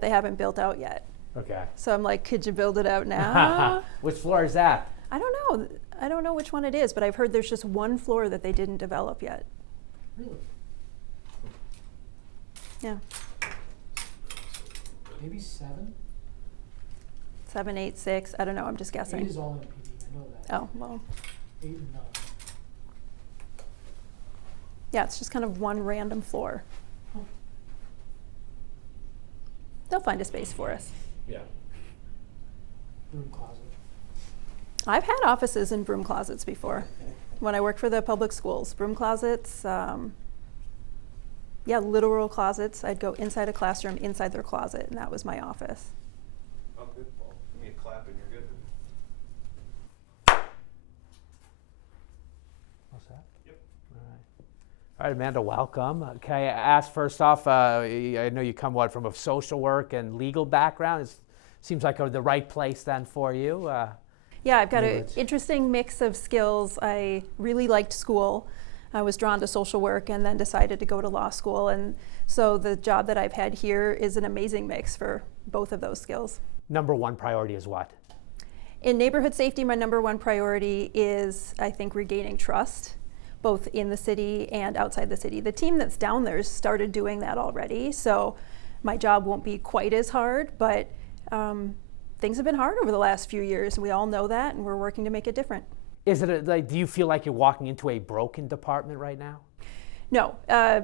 that they haven't built out yet. Okay. So I'm like, could you build it out now? Which floor is that? I don't know. I don't know which one it is, but I've heard there's just one floor that they didn't develop yet. Really? Yeah. Maybe 7? 7, 8, 6. I don't know. I'm just guessing. 8 is all in PD. I know that. Oh, well. 8 and 9. Yeah, it's just kind of one random floor. They'll find a space for us. Yeah. Room closet. I've had offices in broom closets before. When I worked for the public schools, broom closets, yeah, literal closets. I'd go inside a classroom, inside their closet, and that was my office. Oh, good, Paul. Give me a clap and you're good. What's that? Yep. All right, Amanda, welcome. Can I ask first off, I know you come from a social work and legal background. It seems like the right place then for you. Yeah, I've got an interesting mix of skills. I really liked school. I was drawn to social work and then decided to go to law school. And so the job that I've had here is an amazing mix for both of those skills. Number one priority is what? In neighborhood safety, my number one priority is, I think, regaining trust, both in the city and outside the city. The team that's down there started doing that already, so my job won't be quite as hard, but things have been hard over the last few years. We all know that, and we're working to make it different. Is it do you feel like you're walking into a broken department right now? No,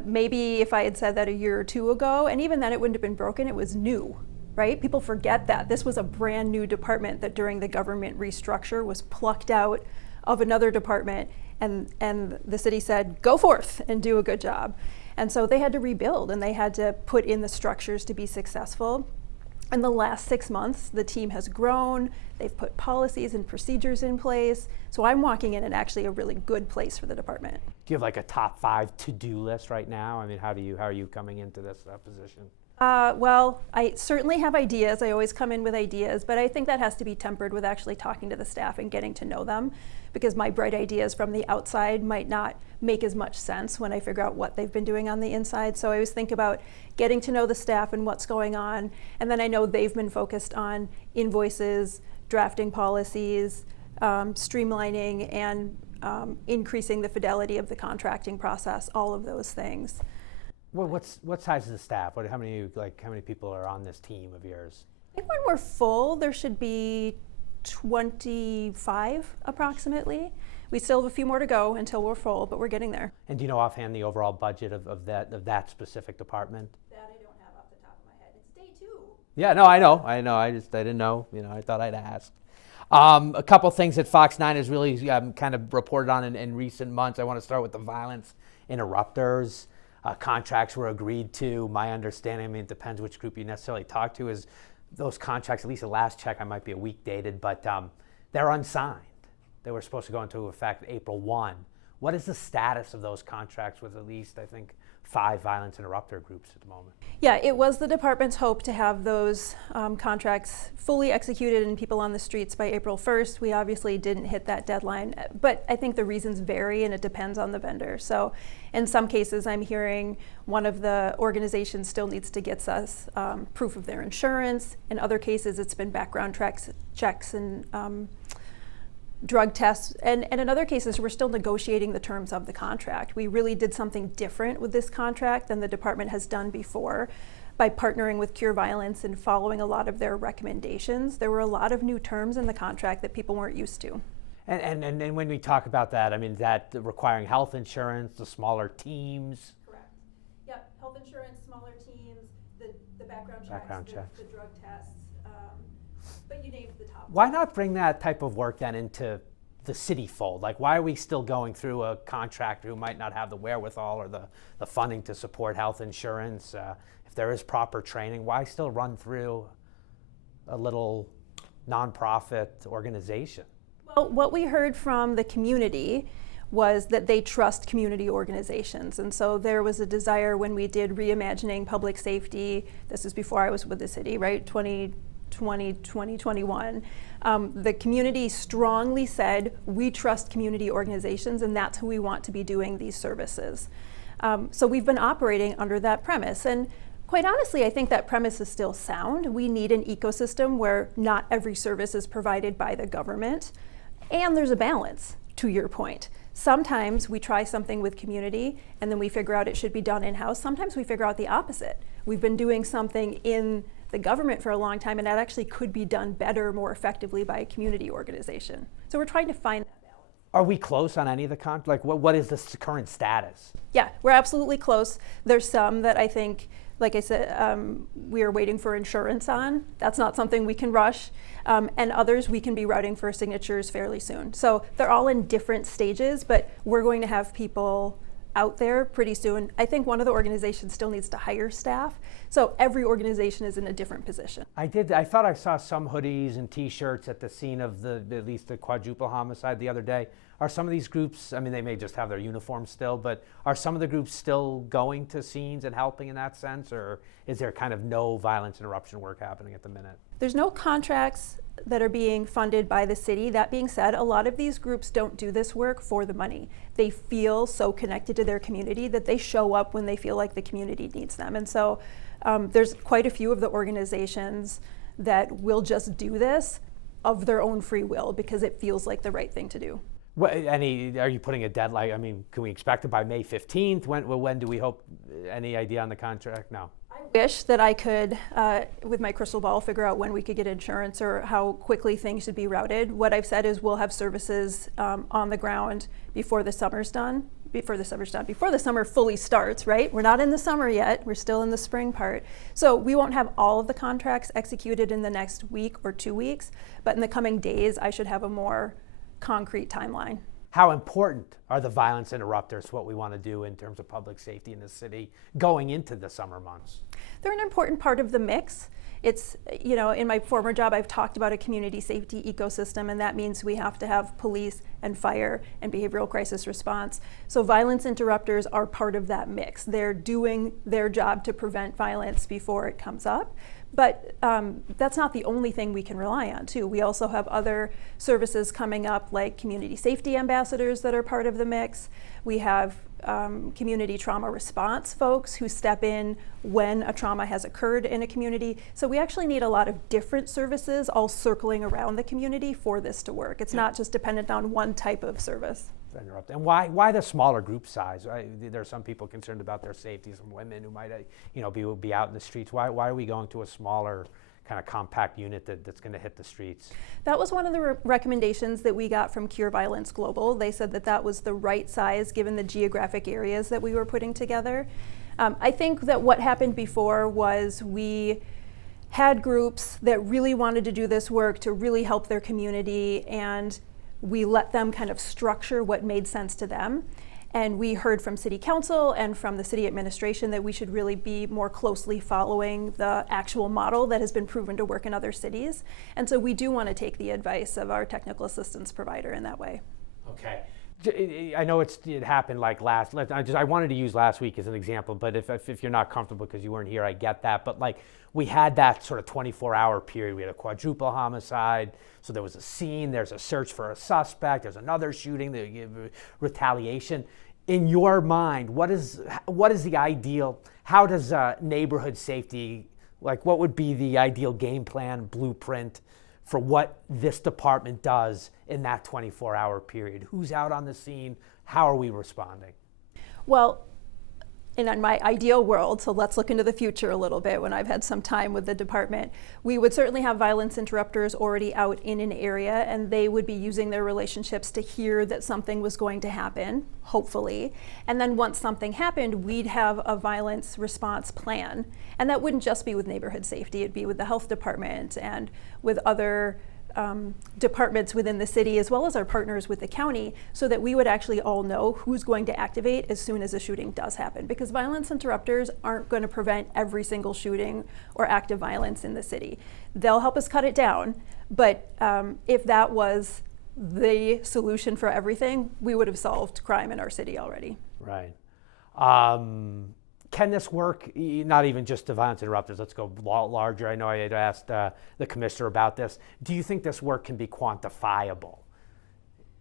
maybe if I had said that a year or two ago, and even then it wouldn't have been broken, it was new, right? People forget that. This was a brand new department that during the government restructure was plucked out of another department, and the city said, go forth and do a good job. And so they had to rebuild, and they had to put in the structures to be successful. In the last 6 months, the team has grown. They've put policies and procedures in place. So I'm walking in actually a really good place for the department. Do you have like a top 5 to-do list right now? I mean, how are you coming into this position? Well, I certainly have ideas. I always come in with ideas, but I think that has to be tempered with actually talking to the staff and getting to know them, because my bright ideas from the outside might not make as much sense when I figure out what they've been doing on the inside. So I always think about getting to know the staff and what's going on, and then I know they've been focused on invoices, drafting policies, streamlining, and increasing the fidelity of the contracting process, all of those things. Well, what size is the staff? How many people are on this team of yours? I think when we're full, there should be 25 approximately. We still have a few more to go until we're full, but we're getting there. And do you know offhand the overall budget of that specific department? That I don't have off the top of my head. It's day 2. Yeah, no, I know. I didn't know. I thought I'd ask. A couple things that Fox 9 has really kind of reported on in recent months. I want to start with the violence interrupters. Contracts were agreed to. My understanding, it depends which group you necessarily talk to, is those contracts, at least the last check, I might be a week dated, but they're unsigned. They were supposed to go into effect April 1. What is the status of those contracts with at least, I think, 5 violence interrupter groups at the moment? Yeah, it was the department's hope to have those contracts fully executed and people on the streets by April 1st. We obviously didn't hit that deadline, but I think the reasons vary and it depends on the vendor. So in some cases, I'm hearing one of the organizations still needs to get us proof of their insurance. In other cases, it's been background checks and drug tests, and in other cases we're still negotiating the terms of the contract. We really did something different with this contract than the department has done before by partnering with Cure Violence and following a lot of their recommendations. There were a lot of new terms in the contract that people weren't used to. And when we talk about that, I mean, that requiring health insurance, the smaller teams? Correct. Yep, health insurance, smaller teams, the background checks, the drug tests, but you named the top. Why not bring that type of work then into the city fold? Like, why are we still going through a contractor who might not have the wherewithal or the funding to support health insurance? If there is proper training, why still run through a little nonprofit organization? Well, what we heard from the community was that they trust community organizations. And so there was a desire when we did Reimagining Public Safety, this is before I was with the city, right, 2020, 2021, the community strongly said, we trust community organizations and that's who we want to be doing these services. So we've been operating under that premise. And Quite honestly, I think that premise is still sound. We need an ecosystem where not every service is provided by the government, and there's a balance, to your point. Sometimes we try something with community and then we figure out it should be done in-house. Sometimes we figure out the opposite. We've been doing something in the government for a long time and that actually could be done better, more effectively by a community organization. So we're trying to find that balance. Are we close on any of the like what is the current status? Yeah, we're absolutely close. There's some that I think, like I said, we are waiting for insurance on. That's not something we can rush. And others we can be routing for signatures fairly soon. So they're all in different stages, but we're going to have people out there pretty soon. I think one of the organizations still needs to hire staff. So every organization is in a different position. I thought I saw some hoodies and t-shirts at the scene of at least the quadruple homicide the other day. Are some of these groups, I mean, they may just have their uniforms still, but are some of the groups still going to scenes and helping in that sense, or is there kind of no violence interruption work happening at the minute? There's no contracts that are being funded by the city. That being said, a lot of these groups don't do this work for the money. They feel so connected to their community that they show up when they feel like the community needs them. And so there's quite a few of the organizations that will just do this of their own free will because it feels like the right thing to do. Are you putting a deadline? I mean, can we expect it by May 15th? When do we hope? Any idea on the contract? No. I wish that I could, with my crystal ball, figure out when we could get insurance or how quickly things should be routed. What I've said is we'll have services on the ground before the summer's done. Before the summer fully starts, right? We're not in the summer yet. We're still in the spring part. So we won't have all of the contracts executed in the next week or 2 weeks, but in the coming days, I should have a more concrete timeline. How important are the violence interrupters, what we want to do in terms of public safety in the city going into the summer months? They're an important part of the mix. It's, you know, in my former job, I've talked about a community safety ecosystem, and that means we have to have police and fire and behavioral crisis response. So violence interrupters are part of that mix. They're doing their job to prevent violence before it comes up. But that's not the only thing we can rely on, too. We also have other services coming up, like community safety ambassadors that are part of the mix. We have community trauma response folks who step in when a trauma has occurred in a community. So we actually need a lot of different services all circling around the community for this to work. It's not just dependent on one type of service. And why the smaller group size? There are some people concerned about their safety, some women who might be out in the streets. Why are we going to a smaller kind of compact unit that's going to hit the streets? That was one of the recommendations that we got from Cure Violence Global. They said that that was the right size given the geographic areas that we were putting together. I think that what happened before was we had groups that really wanted to do this work to really help their community, and we let them kind of structure what made sense to them. And we heard from City Council and from the City Administration that we should really be more closely following the actual model that has been proven to work in other cities. And so we do want to take the advice of our technical assistance provider in that way. Okay. I know it happened like I wanted to use last week as an example, but if you're not comfortable because you weren't here, I get that. But like we had that sort of 24-hour period. We had a quadruple homicide. So there was a scene, there's a search for a suspect, there's another shooting, the retaliation. In your mind, what is the ideal, how does neighborhood safety, like what would be the ideal game plan, blueprint for what this department does in that 24-hour period? Who's out on the scene? How are we responding? Well, in my ideal world, so let's look into the future a little bit when I've had some time with the department, we would certainly have violence interrupters already out in an area, and they would be using their relationships to hear that something was going to happen, hopefully. And then once something happened, we'd have a violence response plan. And that wouldn't just be with neighborhood safety, it'd be with the health department and with other departments within the city, as well as our partners with the county, so that we would actually all know who's going to activate as soon as a shooting does happen. Because violence interrupters aren't going to prevent every single shooting or act of violence in the city. They'll help us cut it down, but if that was the solution for everything, we would have solved crime in our city already. Right. Can this work, not even just the violence interrupters, let's go larger. I know I had asked the commissioner about this. Do you think this work can be quantifiable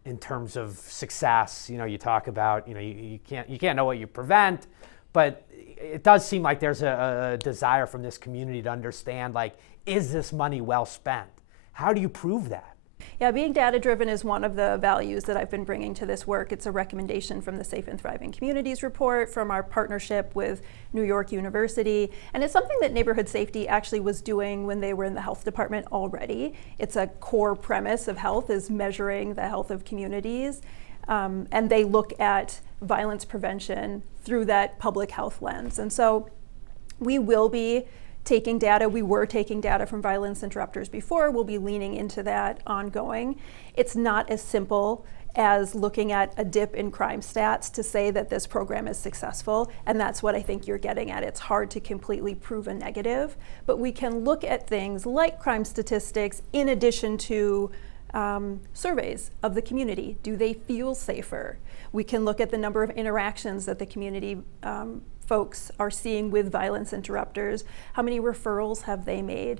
in terms of success? You know, you talk about, you know, you can't know what you prevent, but it does seem like there's a desire from this community to understand, like, is this money well spent? How do you prove that? Yeah, being data-driven is one of the values that I've been bringing to this work. It's a recommendation from the Safe and Thriving Communities report, from our partnership with New York University, and it's something that Neighborhood Safety actually was doing when they were in the health department already. It's a core premise of health, is measuring the health of communities, and they look at violence prevention through that public health lens. And so we will be taking data. We were taking data from violence interrupters before. We'll be leaning into that ongoing. It's not as simple as looking at a dip in crime stats to say that this program is successful, and that's what I think you're getting at. It's hard to completely prove a negative, but we can look at things like crime statistics in addition to surveys of the community. Do they feel safer? We can look at the number of interactions that the community folks are seeing with violence interrupters. How many referrals have they made?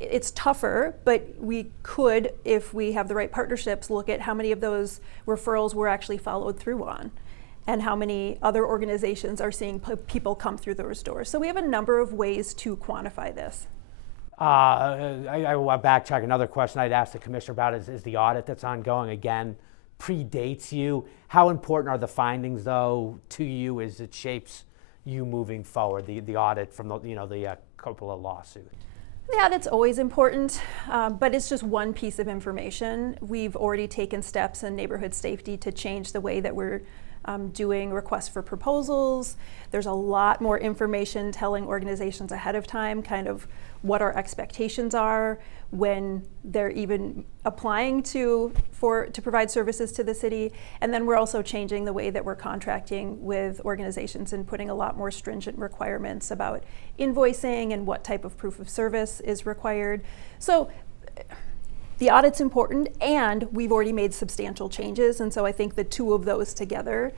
It's tougher, but we could, if we have the right partnerships, look at how many of those referrals were actually followed through on, and how many other organizations are seeing people come through those doors. So we have a number of ways to quantify this. I want to backtrack. Another question I'd ask the commissioner about is the audit that's ongoing. Again, predates you. How important are the findings, though, to you as it shapes you moving forward, the audit from the Coppola lawsuit? The audit's always important, but it's just one piece of information. We've already taken steps in neighborhood safety to change the way that we're doing requests for proposals. There's a lot more information telling organizations ahead of time kind of what our expectations are when they're even applying to provide services to the city. And then we're also changing the way that we're contracting with organizations and putting a lot more stringent requirements about invoicing and what type of proof of service is required. So the audit's important, and we've already made substantial changes, and so I think the two of those together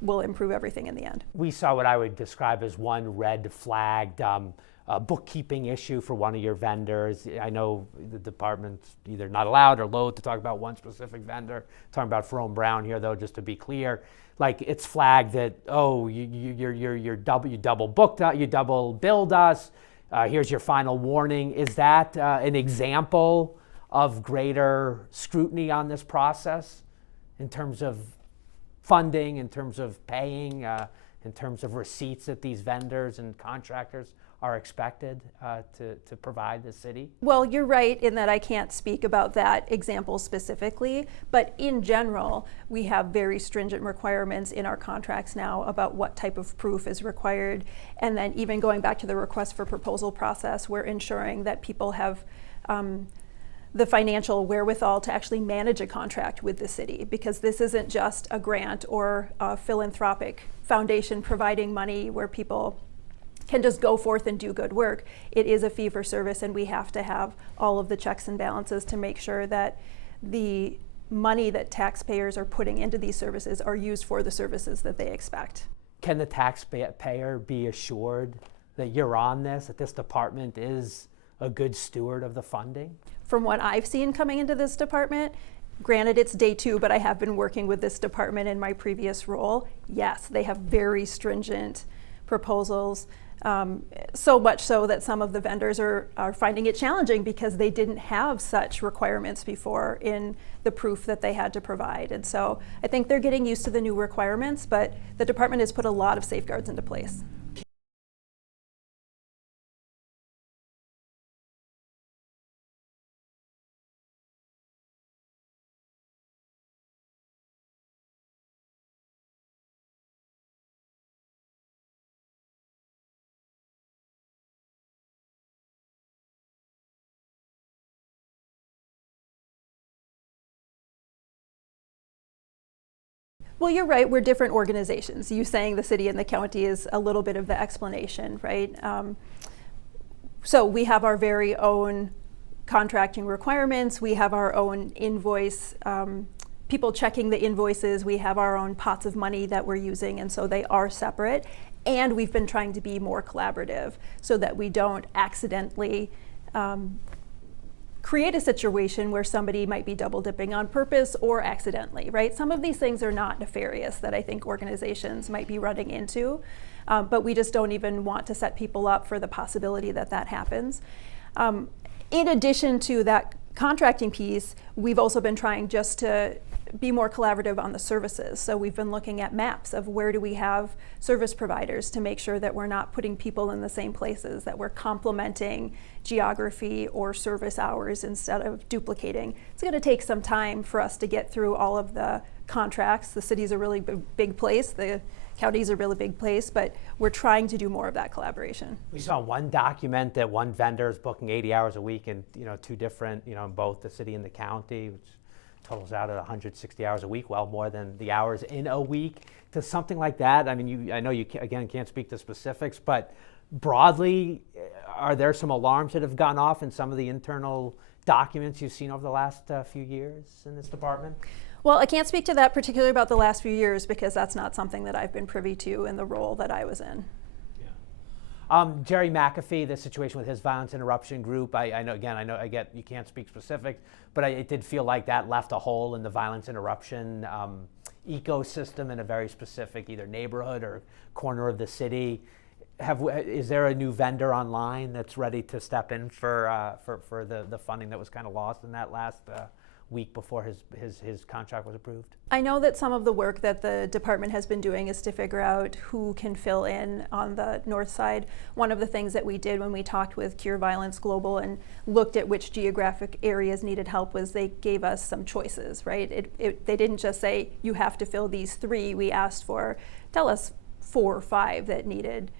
will improve everything in the end. We saw what I would describe as one red flagged bookkeeping issue for one of your vendors. I know the department's either not allowed or loath to talk about one specific vendor. Talking about Ferone Brown here, though, just to be clear, like it's flagged that, oh, you double booked, you double billed us. Here's your final warning. Is that an example of greater scrutiny on this process in terms of funding, in terms of paying, in terms of receipts that these vendors and contractors are expected to provide the city? Well, you're right in that I can't speak about that example specifically, but in general, we have very stringent requirements in our contracts now about what type of proof is required. And then even going back to the request for proposal process, we're ensuring that people have the financial wherewithal to actually manage a contract with the city, because this isn't just a grant or a philanthropic foundation providing money where people can just go forth and do good work. It is a fee for service, and we have to have all of the checks and balances to make sure that the money that taxpayers are putting into these services are used for the services that they expect. Can the taxpayer be assured that you're on this, that this department is a good steward of the funding? From what I've seen coming into this department, granted it's day 2, but I have been working with this department in my previous role. Yes, they have very stringent proposals, so much so that some of the vendors are finding it challenging because they didn't have such requirements before in the proof that they had to provide. And so I think they're getting used to the new requirements, but the department has put a lot of safeguards into place. Well, you're right, we're different organizations. You saying the city and the county is a little bit of the explanation, right? So we have our very own contracting requirements, we have our own invoice, people checking the invoices, we have our own pots of money that we're using, and so they are separate. And we've been trying to be more collaborative so that we don't accidentally create a situation where somebody might be double dipping on purpose or accidentally, right? Some of these things are not nefarious that I think organizations might be running into. but we just don't even want to set people up for the possibility that that happens. In addition to that contracting piece, we've also been trying just to be more collaborative on the services. So we've been looking at maps of where do we have service providers to make sure that we're not putting people in the same places, that we're complementing geography or service hours instead of duplicating. It's going to take some time for us to get through all of the contracts. The city's a really big place. The county's a really big place, but we're trying to do more of that collaboration. We saw one document that one vendor is booking 80 hours a week in two different, in both the city and the county, which totals out at 160 hours a week, well more than the hours in a week. To something like that, I mean, I know you can't speak to specifics, but broadly, are there some alarms that have gone off in some of the internal documents you've seen over the last few years in this department? Well, I can't speak to that particularly about the last few years because that's not something that I've been privy to in the role that I was in. Jerry McAfee, the situation with his violence interruption group, I know I get you can't speak specifics, but it did feel like that left a hole in the violence interruption ecosystem in a very specific either neighborhood or corner of the city. Is there a new vendor online that's ready to step in for the funding that was kind of lost in that last week before his contract was approved? I know that some of the work that the department has been doing is to figure out who can fill in on the north side. One of the things that we did when we talked with Cure Violence Global and looked at which geographic areas needed help was they gave us some choices, right? They didn't just say, you have to fill these 3. We asked for, tell us 4 or 5 that needed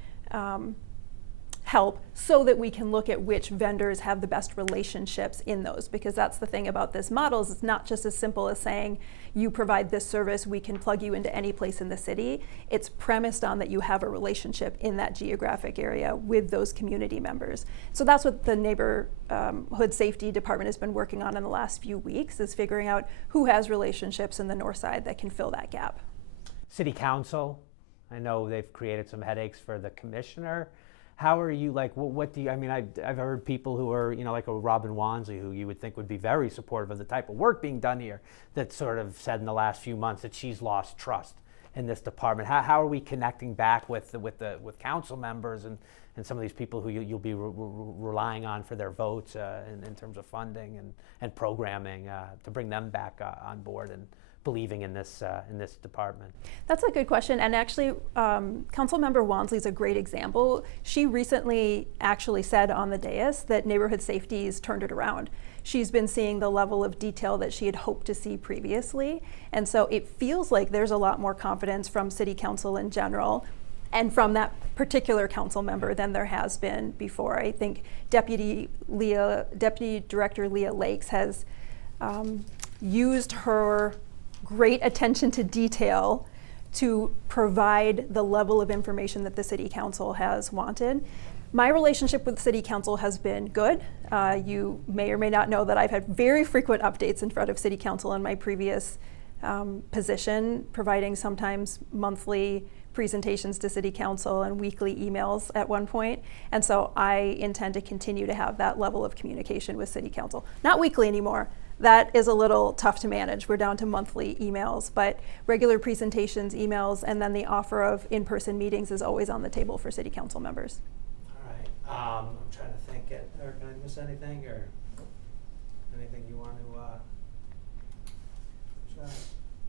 help so that we can look at which vendors have the best relationships in those, because that's the thing about this model is it's not just as simple as saying you provide this service, we can plug you into any place in the city. It's premised on that you have a relationship in that geographic area with those community members. So that's what the neighborhood safety department has been working on in the last few weeks, is figuring out who has relationships in the north side that can fill that gap. City Council, I know they've created some headaches for the commissioner. How are you, what do you, I mean, I've heard people who are, like a Robin Wansley, who you would think would be very supportive of the type of work being done here, that sort of said in the last few months that she's lost trust in this department. How are we connecting back with council members and some of these people who you'll be relying on for their votes in terms of funding and programming to bring them back on board and believing in this department? That's a good question, and actually Councilmember Wansley is a great example. She recently actually said on the dais that neighborhood safety's turned it around. She's been seeing the level of detail that she had hoped to see previously, and so it feels like there's a lot more confidence from City Council in general and from that particular council member than there has been before. I think Deputy Director Leah Lakes has used her great attention to detail to provide the level of information that the City Council has wanted. My relationship with the City Council has been good. You may or may not know that I've had very frequent updates in front of City Council in my previous position, providing sometimes monthly presentations to City Council and weekly emails at one point. And so I intend to continue to have that level of communication with City Council. Not weekly anymore. That is a little tough to manage. We're down to monthly emails, but regular presentations, emails, and then the offer of in-person meetings is always on the table for City Council members. All right. I'm trying to think. Did I miss anything, or anything you want to?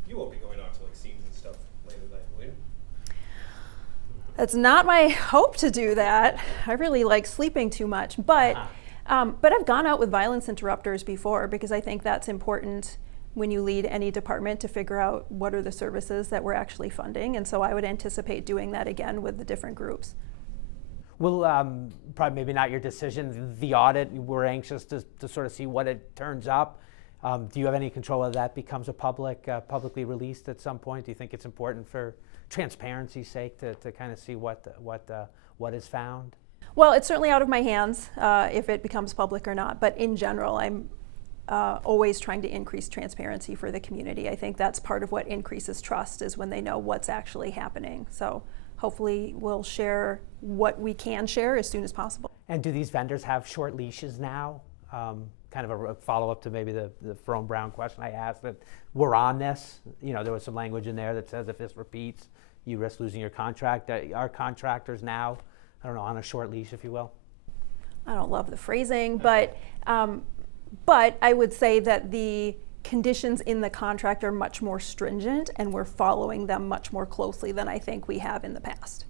You won't be going out to scenes and stuff later that night, will you? It's not my hope to do that. I really like sleeping too much, but. But I've gone out with violence interrupters before because I think that's important when you lead any department to figure out what are the services that we're actually funding. And so I would anticipate doing that again with the different groups. Well, probably maybe not your decision. The audit, we're anxious to sort of see what it turns up. Do you have any control whether that becomes a publicly released at some point? Do you think it's important for transparency's sake to kind of see what is found? Well, it's certainly out of my hands if it becomes public or not, but in general, I'm always trying to increase transparency for the community. I think that's part of what increases trust is when they know what's actually happening. So hopefully we'll share what we can share as soon as possible. And do these vendors have short leashes now? Kind of a follow-up to maybe the Ferone Brown question I asked, that we're on this. There was some language in there that says if this repeats, you risk losing your contract. Are contractors now, I don't know, on a short leash, if you will? I don't love the phrasing, but I would say that the conditions in the contract are much more stringent, and we're following them much more closely than I think we have in the past.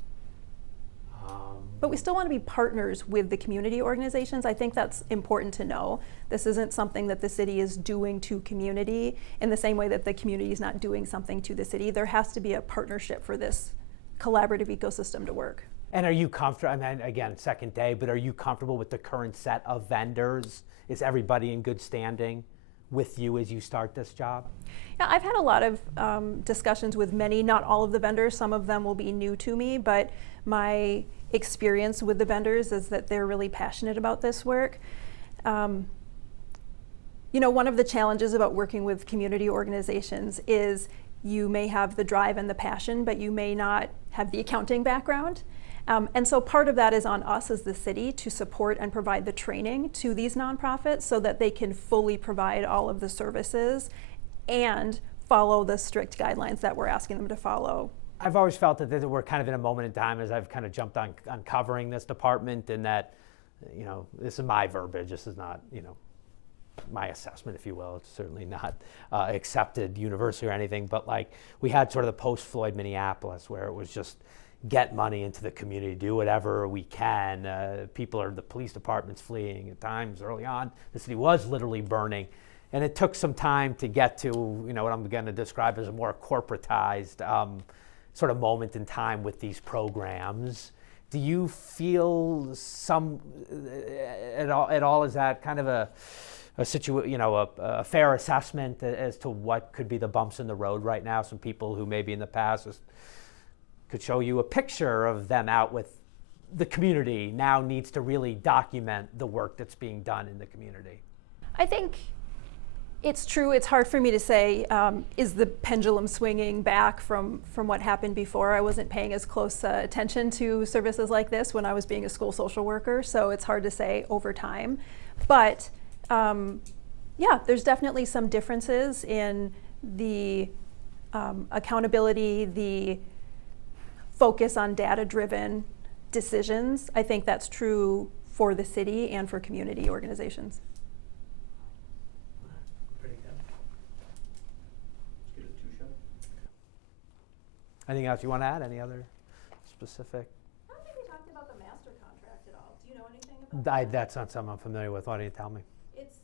But we still want to be partners with the community organizations. I think that's important to know. This isn't something that the city is doing to community in the same way that the community is not doing something to the city. There has to be a partnership for this collaborative ecosystem to work. And are you comfortable, I mean, again, second day, but are you comfortable with the current set of vendors? Is everybody in good standing with you as you start this job? Yeah, I've had a lot of discussions with many, not all of the vendors. Some of them will be new to me, but my experience with the vendors is that they're really passionate about this work. You know, one of the challenges about working with community organizations is you may have the drive and the passion, but you may not have the accounting background. And so part of that is on us as the city to support and provide the training to these nonprofits so that they can fully provide all of the services and follow the strict guidelines that we're asking them to follow. I've always felt that we're kind of in a moment in time as I've kind of jumped on covering this department, and that, you know, this is my verbiage. This is not, you know, my assessment, if you will. It's certainly not accepted universally or anything, but like we had sort of the post-Floyd Minneapolis where it was just get money into the community, do whatever we can. The police department's fleeing at times early on. The city was literally burning. And it took some time to get to, you know, what I'm going to describe as a more corporatized sort of moment in time with these programs. Do you feel at all is that kind of a fair assessment as to what could be the bumps in the road right now? Some people who maybe in the past could show you a picture of them out with the community now needs to really document the work that's being done in the community. I think it's true. It's hard for me to say, is the pendulum swinging back from what happened before? I wasn't paying as close attention to services like this when I was being a school social worker, so it's hard to say over time. But yeah, there's definitely some differences in the accountability, the focus on data-driven decisions. I think that's true for the city and for community organizations. Pretty good. Let's get a two-shot. Anything else you want to add? Any other specific? I don't think we talked about the master contract at all. Do you know anything about that? That's not something I'm familiar with. Why don't you tell me? It's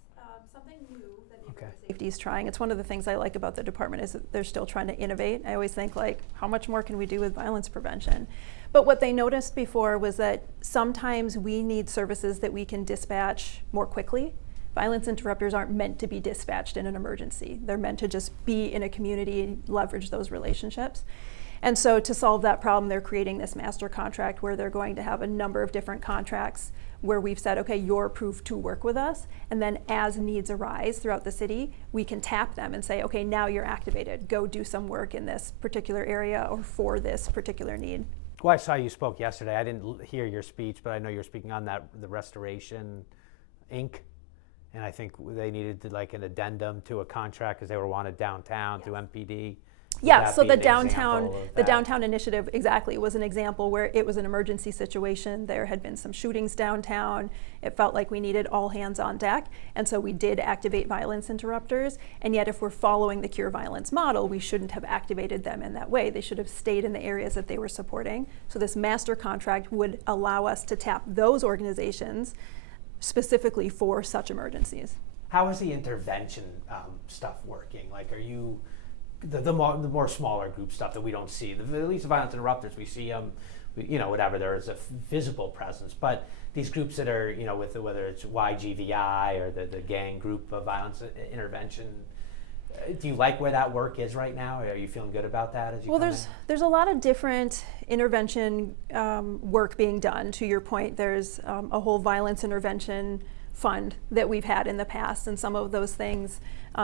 something new that Okay. safety is trying. It's one of the things I like about the department is that they're still trying to innovate. I always think, like, how much more can we do with violence prevention? But what they noticed before was that sometimes we need services that we can dispatch more quickly. Violence interrupters aren't meant to be dispatched in an emergency. They're meant to just be in a community and leverage those relationships. And so to solve that problem, they're creating this master contract where they're going to have a number of different contracts where we've said, okay, you're approved to work with us. And then as needs arise throughout the city, we can tap them and say, okay, now you're activated. Go do some work in this particular area or for this particular need. Well, I saw you spoke yesterday. I didn't hear your speech, but I know you're speaking on the Restoration Inc. And I think they needed like an addendum to a contract because they were wanted downtown through MPD. Yeah, so the downtown initiative exactly was an example where it was an emergency situation. There had been some shootings downtown. It felt like we needed all hands on deck, and so we did activate violence interrupters. And yet if we're following the Cure Violence model, we shouldn't have activated them in that way. They should have stayed in the areas that they were supporting. So this master contract would allow us to tap those organizations specifically for such emergencies. How is the intervention stuff working? Like, are you the more smaller group stuff that we don't see, at least the violence interrupters, we see them, you know, whatever, there is a visible presence, but these groups that are, you know, with whether it's YGVI or the gang group of violence intervention, do you like where that work is right now? Are you feeling good about that as you come in? There's a lot of different intervention work being done. To your point, there's a whole violence intervention fund that we've had in the past, and some of those things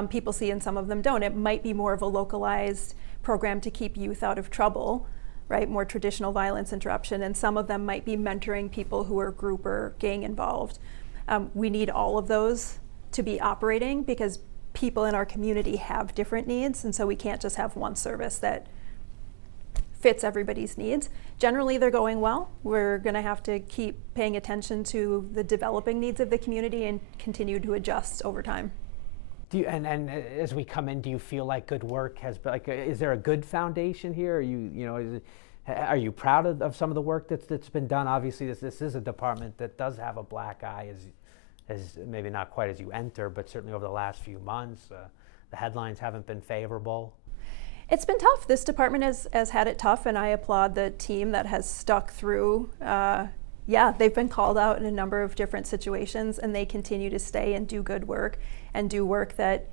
people see and some of them don't. It might be more of a localized program to keep youth out of trouble, right? More traditional violence interruption, and some of them might be mentoring people who are group or gang involved. We need all of those to be operating because people in our community have different needs, and so we can't just have one service that fits everybody's needs. Generally, they're going well. We're going to have to keep paying attention to the developing needs of the community and continue to adjust over time. Do you, and as we come in, do you feel like good work has been, like, is there a good foundation here? Are are you proud of some of the work that's been done? Obviously, this is a department that does have a black eye, as maybe not quite as you enter, but certainly over the last few months, the headlines haven't been favorable. It's been tough. This department has had it tough, and I applaud the team that has stuck through. Yeah, they've been called out in a number of different situations, and they continue to stay and do good work and do work that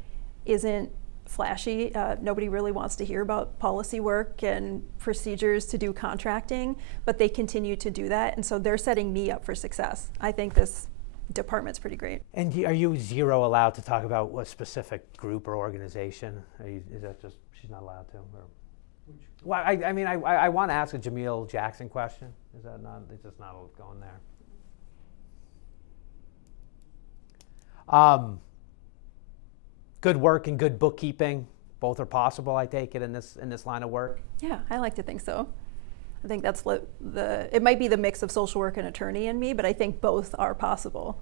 isn't flashy. Nobody really wants to hear about policy work and procedures to do contracting, but they continue to do that, and so they're setting me up for success. I think this department's pretty great. And are you zero allowed to talk about what specific group or organization? Is that just, she's not allowed to? Or? Well, I mean, I want to ask a Jameel Jackson question. Is that not, it's just not going there. Good work and good bookkeeping, both are possible, I take it, in this line of work? Yeah, I like to think so. I think that's it might be the mix of social work and attorney in me, but I think both are possible.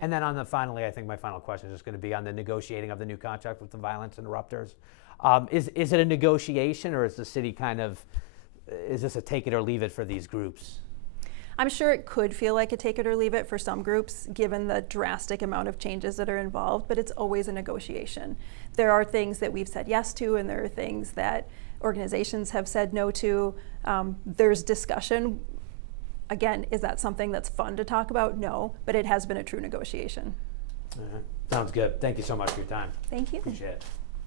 And then finally, I think my final question is just going to be on the negotiating of the new contract with the violence interrupters. Is it a negotiation, or is the city is this a take it or leave it for these groups? I'm sure it could feel like a take it or leave it for some groups, given the drastic amount of changes that are involved, but it's always a negotiation. There are things that we've said yes to, and there are things that organizations have said no to. There's discussion. Again, is that something that's fun to talk about? No, but it has been a true negotiation. Sounds good. Thank you so much for your time. Thank you. Appreciate it.